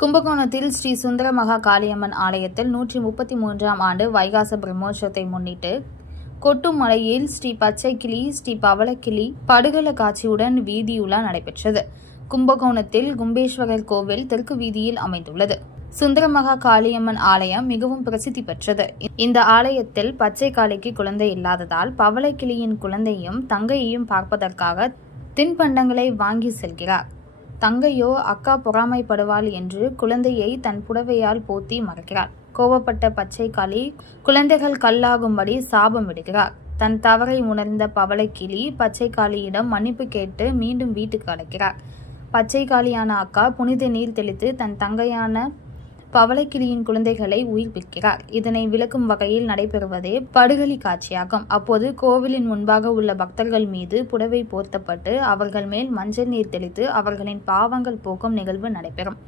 கும்பகோணத்தில் ஸ்ரீ சுந்தர மகா காளியம்மன் ஆலயத்தில் நூற்றி முப்பத்தி மூன்றாம் ஆண்டு வைகாச பிரம்மோற்சவத்தை முன்னிட்டு கொட்டும் மலையில் ஸ்ரீ பச்சைக்கிளி ஸ்ரீ பவளக்கிளி படுகள காட்சியுடன் வீதியுலா நடைபெற்றது. கும்பகோணத்தில் கும்பேஸ்வரர் கோவில் தெற்கு வீதியில் அமைந்துள்ளது. சுந்தரமகா காளியம்மன் ஆலயம் மிகவும் பிரசித்தி பெற்றது. இந்த ஆலயத்தில் பச்சை காளிக்கு குழந்தை இல்லாததால் பவளக்கிளியின் குழந்தையும் தங்கையையும் பார்ப்பதற்காக தின்பண்டங்களை வாங்கி செல்கிறார். தங்கையோ அக்கா பொறாமைப்படுவாள் என்று குழந்தையை தன் புடவையால் போத்தி மறைக்கிறார் கோபப்பட்ட பச்சை காளி குழந்தைகள் கல்லாகும்படி சாபம் விடுகிறார். தன் தவறை உணர்ந்த பவளக்கிளி பச்சை காளியிடம் மன்னிப்பு கேட்டு மீண்டும் வீட்டுக்கு அழைக்கிறார். பச்சை காளியான அக்கா புனித நீர் தெளித்து தன் தங்கையான பவளக்கிளியின் குழந்தைகளை உயிர்ப்பிக்கிறார். இதனை விளக்கும் வகையில் நடைபெறுவதே படுகலி காட்சியாகும். அப்போது கோவிலின் முன்பாக உள்ள பக்தர்கள் மீது புடவை போர்த்தப்பட்டு அவர்கள் மேல் மஞ்சள் நீர் தெளித்து அவர்களின் பாவங்கள் போக்கும் நிகழ்வு நடைபெறும்.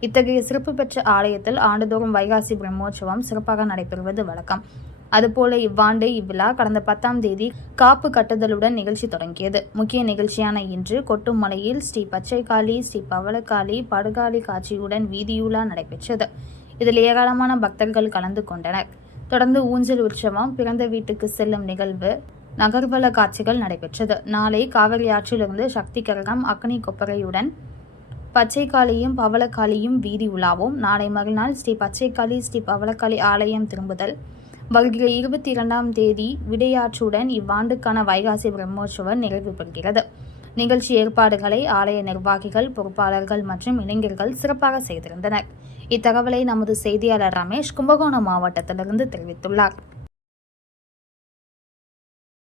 இத்தகைய சிறப்பு பெற்ற ஆலயத்தில் ஆண்டுதோறும் வைகாசி பிரம்மோற்சவம் சிறப்பாக நடைபெறுவது வழக்கம். அதுபோல இவ்வாண்டு இவ்விழா கடந்த பத்தாம் தேதி காப்பு கட்டுதலுடன் நிகழ்ச்சி தொடங்கியது. முக்கிய நிகழ்ச்சியான இன்று கொட்டுமலையில் ஸ்ரீ பச்சைக்காளி ஸ்ரீ பவளக்காளி படுகாளி காட்சியுடன் வீதியுலா நடைபெற்றது. இதில் ஏராளமான பக்தர்கள் கலந்து கொண்டனர். தொடர்ந்து ஊஞ்சல் உற்சவம் பிறந்த வீட்டுக்கு செல்லும் நிகழ்வு நகர்வல காட்சிகள் நடைபெற்றது. நாளை காவிரி ஆற்றிலிருந்து சக்தி கரகம் அக்னி கொப்பரையுடன் பச்சைக்காளியும் பவளக்காளியும் வீதி உலாவும். நாளை மறுநாள் ஸ்ரீ பச்சைக்காளி ஸ்ரீ பவளக்காளி ஆலயம் திரும்புதல் வருகிற இருபத்தி இரண்டாம் தேதி விடையாற்றுடன் இவ்வாண்டுக்கான வைகாசி பிரம்மோற்சவம் நிறைவு பெறுகிறது. நிகழ்ச்சி ஏற்பாடுகளை ஆலய நிர்வாகிகள் பொறுப்பாளர்கள் மற்றும் இளைஞர்கள் சிறப்பாக செய்திருந்தனர். இத்தகவலை நமது செய்தியாளர் ரமேஷ் கும்பகோணம் மாவட்டத்திலிருந்து தெரிவித்துள்ளார்.